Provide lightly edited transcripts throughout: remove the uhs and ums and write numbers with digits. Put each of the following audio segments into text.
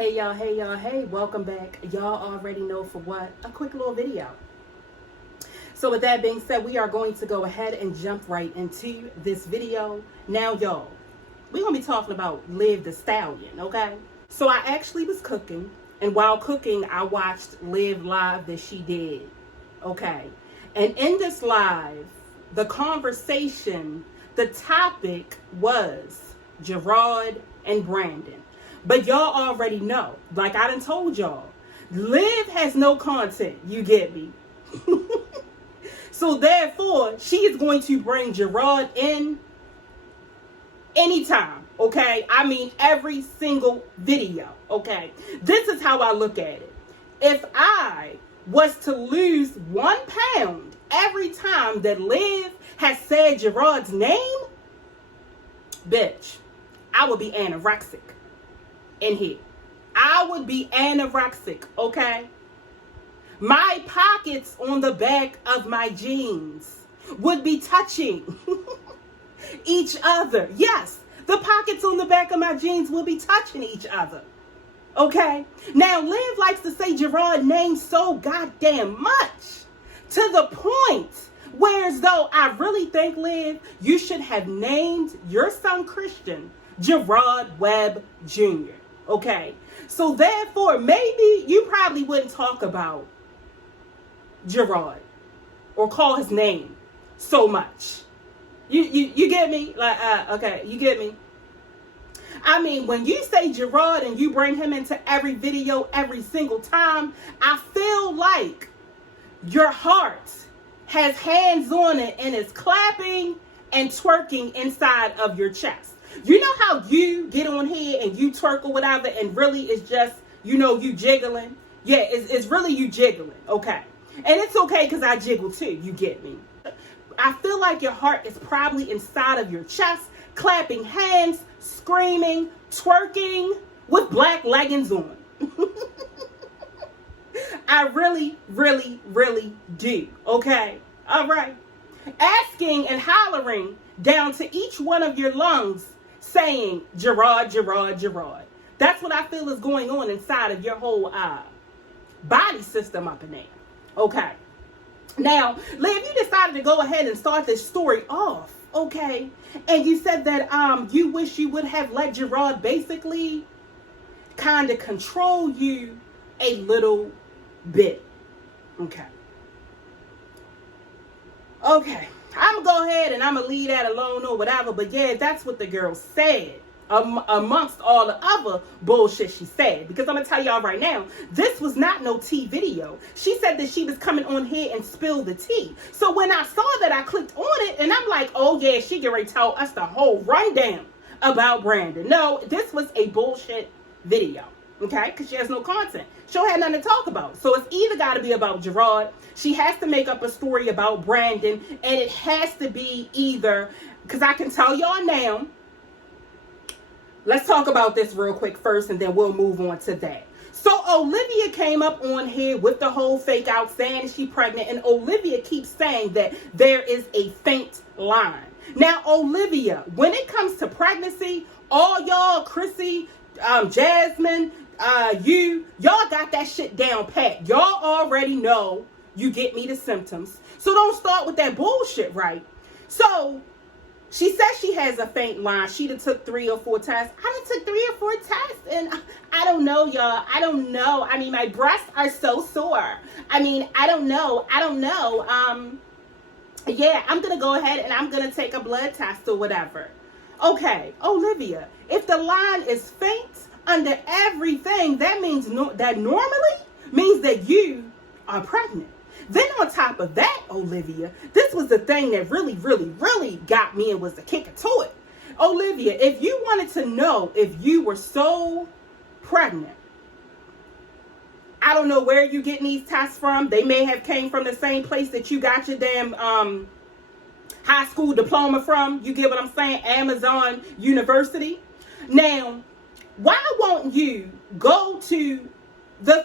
Hey y'all, hey, welcome back. Y'all already know for what? A quick little video. So with that being said, we are going to go ahead and jump right into this video. Now y'all, we're going to be talking about Liv the Stallion, okay? So I actually was cooking, and while cooking, I watched Liv live that she did, okay? And in this live, the conversation, the topic was Gerard and Brandon. But y'all already know, like I done told y'all, Liv has no content, you get me? So therefore, she is going to bring Gerard in anytime, okay? I mean, every single video, okay? This is how I look at it. If I was to lose 1 pound every time that Liv has said Gerard's name, bitch, I would be anorexic in here. I would be anorexic, okay? My pockets on the back of my jeans would be touching each other. Yes, the pockets on the back of my jeans will be touching each other. Okay? Now, Liv likes to say Gerard's name so goddamn much to the point where as though I really think, Liv, you should have named your son Christian Jerrod Webb Jr. Okay? So therefore, maybe you probably wouldn't talk about Gerard or call his name so much. You get me? Like, okay, you get me? I mean, when you say Gerard and you bring him into every video every single time, I feel like your heart has hands on it and is clapping and twerking inside of your chest. You know how you get on here and you twerk or whatever and really it's just, you know, you jiggling? Yeah, it's really you jiggling, okay? And it's okay because I jiggle too, you get me? I feel like your heart is probably inside of your chest, clapping hands, screaming, twerking with black leggings on. I really, really, really do, okay? All right. Asking and hollering down to each one of your lungs, saying, Gerard, Gerard, Gerard. That's what I feel is going on inside of your whole body system up in there. Okay. Now, Liv, you decided to go ahead and start this story off, okay? And you said that you wish you would have let Gerard basically kind of control you a little bit. Okay. Okay. I'm going to go ahead and I'm going to leave that alone or whatever. But yeah, that's what the girl said. Amongst all the other bullshit she said. Because I'm going to tell y'all right now, this was not no tea video. She said that she was coming on here and spill the tea. So when I saw that, I clicked on it and I'm like, oh yeah, she get ready to tell us the whole rundown about Brandon. No, this was a bullshit video. Okay? Because she has no content. She don't have nothing to talk about. So it's either got to be about Gerard. She has to make up a story about Brandon. And it has to be either, because I can tell y'all now, let's talk about this real quick first and then we'll move on to that. So Olivia came up on here with the whole fake out saying she's pregnant. And Olivia keeps saying that there is a faint line. Now, Olivia, when it comes to pregnancy, all y'all, Chrissy, Jasmine, y'all got that shit down pat. Y'all already know you get me the symptoms. So don't start with that bullshit, right? So she says she has a faint line. She done took 3 or 4 tests. I done took 3 or 4 tests and I don't know, y'all. I don't know. I mean, my breasts are so sore. I mean, I don't know. Yeah, I'm going to go ahead and I'm going to take a blood test or whatever. Okay, Olivia, if the line is faint under everything, that means that normally means that you are pregnant. Then on top of that, Olivia, this was the thing that really, really, really got me and was the kicker to it. Olivia, if you wanted to know if you were so pregnant, I don't know where you getting these tests from. They may have came from the same place that you got your damn high school diploma from. You get what I'm saying? Amazon University. Now, why won't you go to the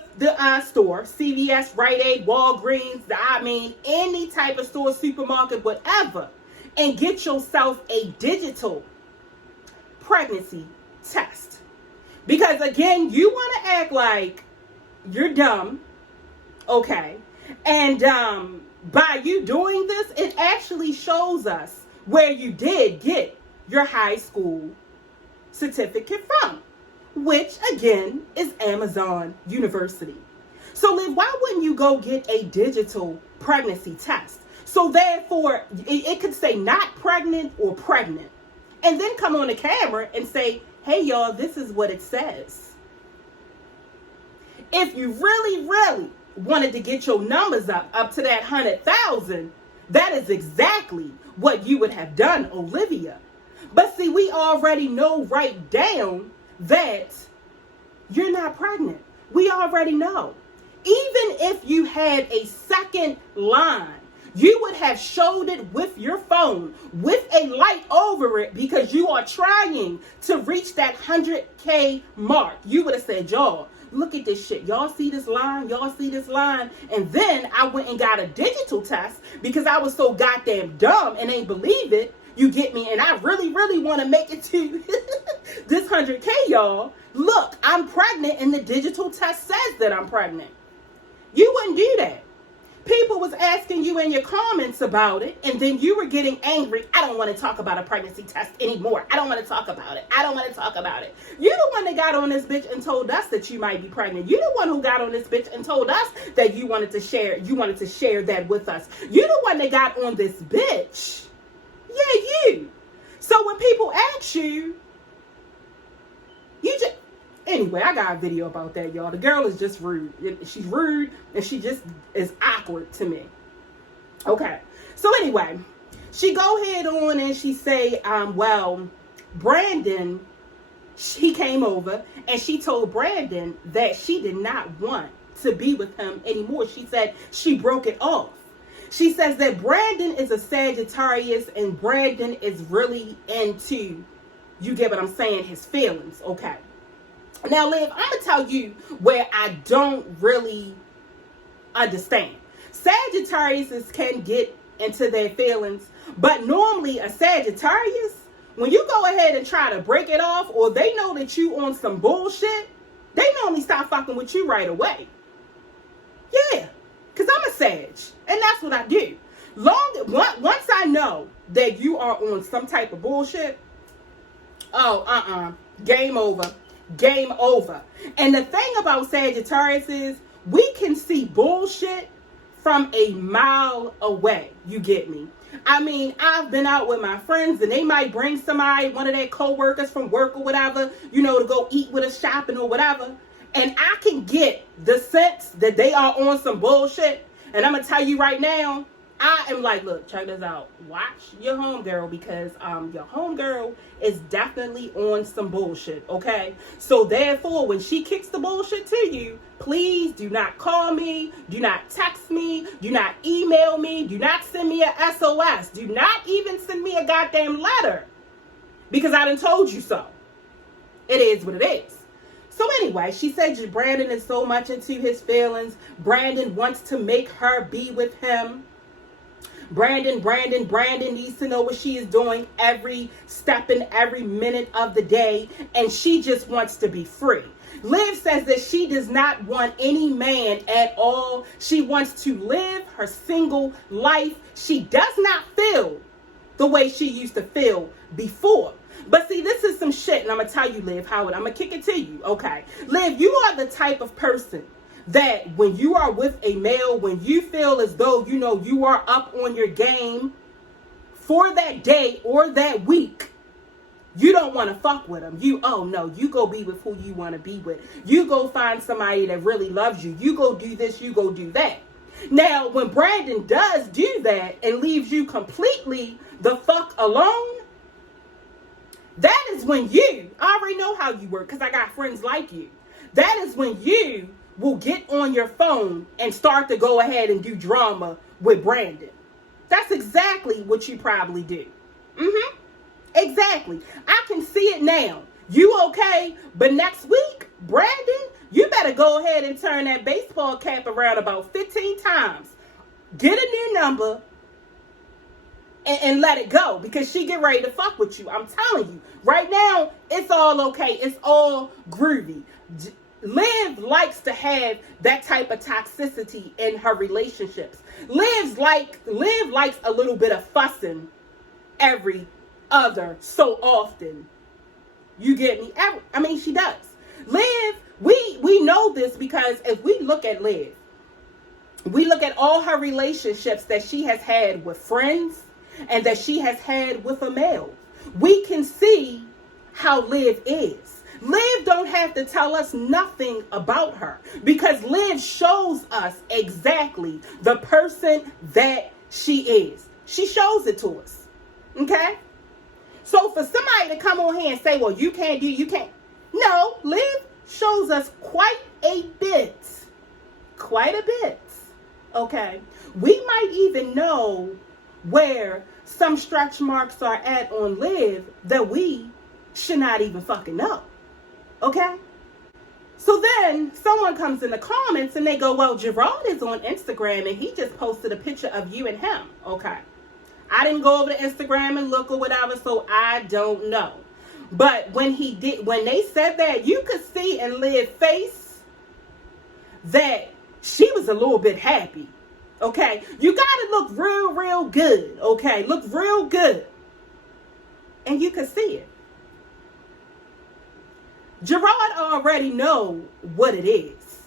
store, CVS, Rite Aid, Walgreens, I mean, any type of store, supermarket, whatever, and get yourself a digital pregnancy test? Because again, you want to act like you're dumb, okay? And by you doing this, it actually shows us where you did get your high school certificate from, which again is Amazon University. So Liv, why wouldn't you go get a digital pregnancy test? So therefore, it could say not pregnant or pregnant. And then come on the camera and say, hey y'all, this is what it says. If you really, really wanted to get your numbers up to that 100,000, that is exactly what you would have done, Olivia. But see, we already know right down that you're not pregnant. We already know. Even if you had a second line, you would have showed it with your phone with a light over it because you are trying to reach that 100K mark. You would have said, y'all, look at this shit. Y'all see this line? Y'all see this line? And then I went and got a digital test because I was so goddamn dumb and ain't believe it. You get me? And I really, really want to make it to this 100K, y'all. Look, I'm pregnant and the digital test says that I'm pregnant. You wouldn't do that. People was asking you in your comments about it, and then you were getting angry. I don't want to talk about a pregnancy test anymore. I don't want to talk about it. I don't want to talk about it. You the one that got on this bitch and told us that you might be pregnant. You the one who got on this bitch and told us that you wanted to share that with us. You the one that got on this bitch. Yeah, you. So when people ask you, you just... Anyway, I got a video about that, y'all. The girl is just rude. She's rude, and she just is awkward to me. Okay. So anyway, she go ahead on and she say, well, Brandon, he came over, and she told Brandon that she did not want to be with him anymore. She said she broke it off. She says that Brandon is a Sagittarius, and Brandon is really into, you get what I'm saying, his feelings, okay? Now, Liv, I'm going to tell you where I don't really understand. Sagittarius can get into their feelings, but normally a Sagittarius, when you go ahead and try to break it off, or they know that you on some bullshit, they normally stop fucking with you right away. Yeah, because I'm a Sag, and that's what I do. Once I know that you are on some type of bullshit, game over. Game over. And the thing about Sagittarius is we can see bullshit from a mile away. You get me? I mean, I've been out with my friends and they might bring somebody, one of their co-workers from work or whatever, you know, to go eat with us, shopping or whatever. And I can get the sense that they are on some bullshit. And I'm going to tell you right now, I am like, look, check this out. Watch your homegirl because your homegirl is definitely on some bullshit, okay? So therefore, when she kicks the bullshit to you, please do not call me, do not text me, do not email me, do not send me a SOS, do not even send me a goddamn letter because I done told you so. It is what it is. So anyway, she said Brandon is so much into his feelings. Brandon wants to make her be with him. Brandon needs to know what she is doing every step and every minute of the day, and she just wants to be free. Liv says that she does not want any man at all. She wants to live her single life. She does not feel the way she used to feel before. But see, this is some shit, and I'm going to tell you, Liv, Howard, I'm going to kick it to you, okay? Liv, you are the type of person that when you are with a male, when you feel as though, you know, you are up on your game for that day or that week, you don't want to fuck with them. You go be with who you want to be with. You go find somebody that really loves you. You go do this, you go do that. Now, when Brandon does do that and leaves you completely the fuck alone, that is when I already know how you work because I got friends like you. That is when you will get on your phone and start to go ahead and do drama with Brandon. That's exactly what you probably do. Exactly. I can see it now. You okay? But next week, Brandon, you better go ahead and turn that baseball cap around about 15 times. Get a new number and let it go because she get ready to fuck with you. I'm telling you. Right now, it's all okay. It's all groovy. Liv likes to have that type of toxicity in her relationships. Liv likes a little bit of fussing every other so often. You get me? I mean, she does. Liv, we know this because if we look at Liv, we look at all her relationships that she has had with friends and that she has had with a male. We can see how Liv is. Liv don't have to tell us nothing about her because Liv shows us exactly the person that she is. She shows it to us. Okay? So for somebody to come on here and say, well, you can't. No, Liv shows us quite a bit. Quite a bit. Okay? We might even know where some stretch marks are at on Liv that we should not even fucking know. Okay? So then someone comes in the comments and they go, well, Gerard is on Instagram and he just posted a picture of you and him. Okay. I didn't go over to Instagram and look or whatever, so I don't know. But when they said that, you could see in Liv's face that she was a little bit happy. Okay? You gotta look real good. Okay? Look real good. And you could see it. Gerard already know what it is.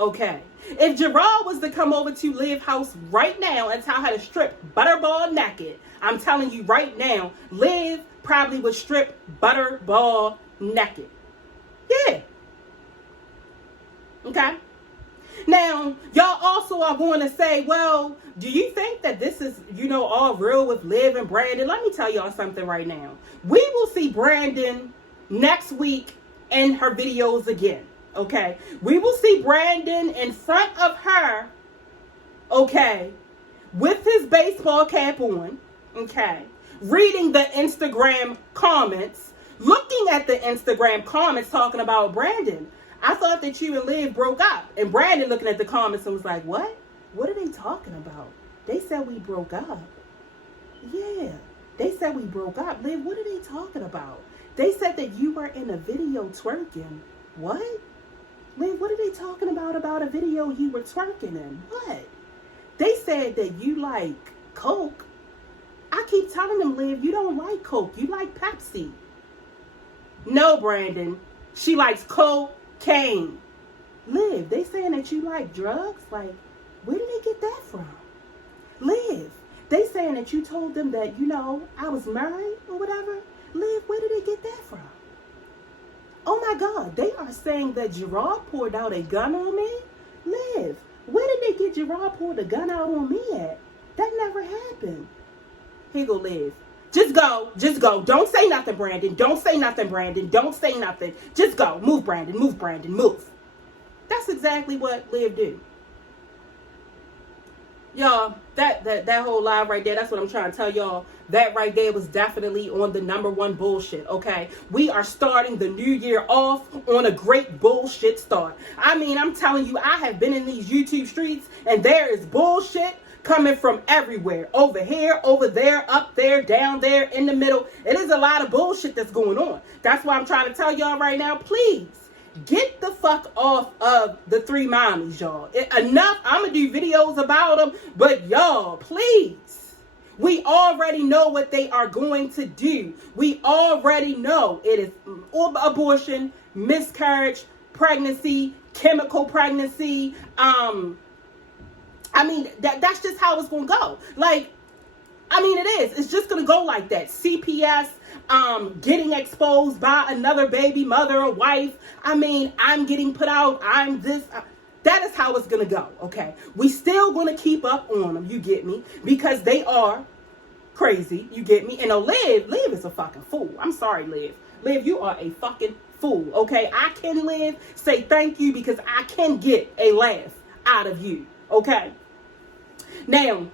Okay? If Gerard was to come over to Liv's house right now and tell her to strip butterball naked, I'm telling you right now, Liv probably would strip butterball naked. Yeah. Okay? Now, y'all also are going to say, well, do you think that this is, all real with Liv and Brandon? Let me tell y'all something right now. We will see Brandon next week in her videos again. Okay, we will see Brandon in front of her, okay, with his baseball cap on, okay, reading the Instagram comments, looking at the Instagram comments talking about Brandon. I thought that you and Liv broke up. And Brandon looking at the comments and was like, what? What are they talking about? They said we broke up. Yeah, they said we broke up. Liv, what are they talking about? They said that you were in a video twerking. What? Liv, what are they talking about a video you were twerking in? What? They said that you like Coke. I keep telling them, Liv, you don't like Coke. You like Pepsi. No, Brandon. She likes cocaine. Liv, they saying that you like drugs? Like, where did they get that from? Liv, they saying that you told them that, I was married or whatever? Liv, where did they get that from? Oh my God, they are saying that Gerard poured out a gun on me? Liv, where did they get Gerard poured a gun out on me at? That never happened. Here go Liv. Just go. Don't say nothing, Brandon. Don't say nothing, Brandon. Don't say nothing. Just go. Move, Brandon. Move, Brandon. Move. That's exactly what Liv do. Y'all, that whole live right there, that's what I'm trying to tell y'all. That right there was definitely on the #1 bullshit, okay? We are starting the new year off on a great bullshit start. I mean, I'm telling you, I have been in these YouTube streets, and there is bullshit coming from everywhere. Over here, over there, up there, down there, in the middle. It is a lot of bullshit that's going on. That's why I'm trying to tell y'all right now, please, get the fuck off of the three mommies, y'all. Enough. I'm going to do videos about them, but y'all, please. We already know what they are going to do. We already know it is abortion, miscarriage, pregnancy, chemical pregnancy. I mean, that's just how it's going to go. Like, I mean, it is. It's just going to go like that. CPS, getting exposed by another baby mother or wife. I mean, I'm getting put out. I'm this. That is how it's going to go, okay? We still going to keep up on them, you get me? Because they are crazy, you get me? And Liv is a fucking fool. I'm sorry, Liv. Liv, you are a fucking fool, okay? I can, Liv, say thank you because I can get a laugh out of you, okay? Now,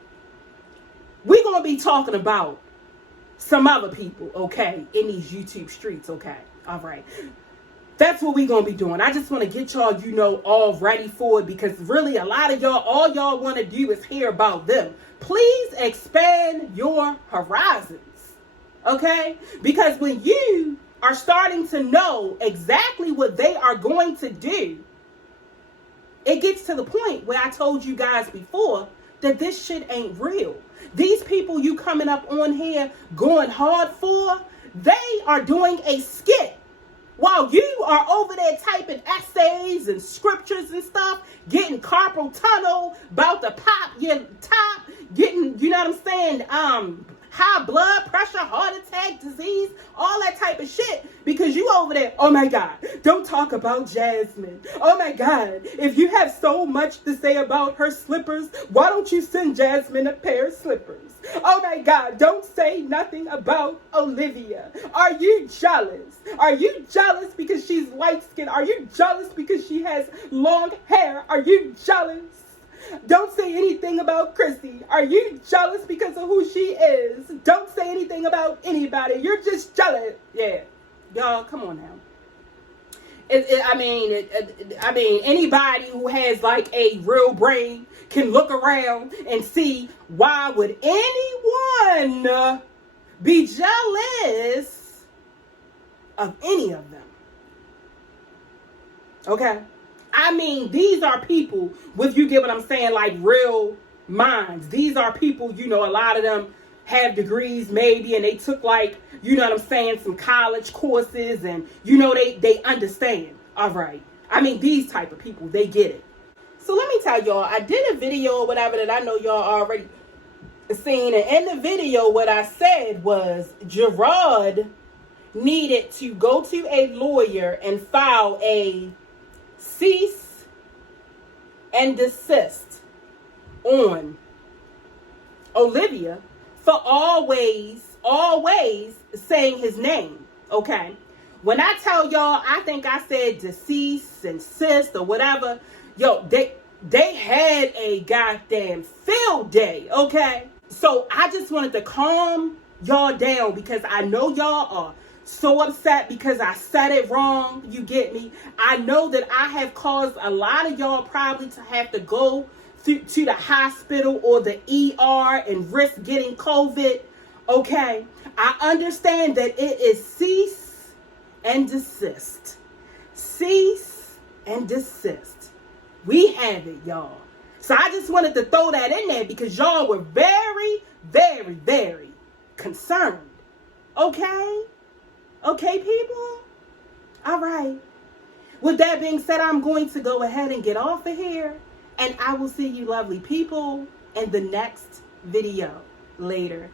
we're going to be talking about some other people, okay, in these YouTube streets, okay? All right. That's what we're going to be doing. I just want to get y'all, all ready for it because really a lot of y'all, all y'all want to do is hear about them. Please expand your horizons, okay? Because when you are starting to know exactly what they are going to do, it gets to the point where I told you guys before that this shit ain't real. These people you coming up on here going hard for, they are doing a skit while you are over there typing essays and scriptures and stuff, getting carpal tunnel, about to pop your top, getting, you know what I'm saying, high blood pressure, heart attack, disease, all that type of shit, because you over there, oh my God, don't talk about Jasmine. Oh my God, if you have so much to say about her slippers, why don't you send Jasmine a pair of slippers? Oh my God, don't say nothing about Olivia. Are you jealous? Are you jealous because she's light-skinned? Are you jealous because she has long hair? Are you jealous? Don't say anything about Chrissy. Are you jealous because of who she is? Don't say anything about anybody. You're just jealous. Yeah. Y'all, come on now. I mean, anybody who has like a real brain can look around and see, why would anyone be jealous of any of them? Okay? I mean, these are people with, you get what I'm saying, like real minds. These are people, you know, a lot of them have degrees maybe, and they took like, you know what I'm saying, some college courses, and you know, they understand. All right. I mean, these type of people, they get it. So let me tell y'all, I did a video or whatever that I know y'all already seen, and in the video what I said was Gerard needed to go to a lawyer and file a cease and desist on Olivia for always saying his name. Okay. When I tell y'all, I think I said deceased and sis or whatever. Yo, they had a goddamn field day. Okay. So I just wanted to calm y'all down, because I know y'all are so upset because I said it wrong. You get me? I know that I have caused a lot of y'all probably to have to go to the hospital or the ER and risk getting COVID. Okay? I understand that it is cease and desist. Cease and desist. We have it, y'all. So I just wanted to throw that in there because y'all were very, very, very concerned. Okay? Okay, people? All right. With that being said, I'm going to go ahead and get off of here. And I will see you lovely people in the next video. Later.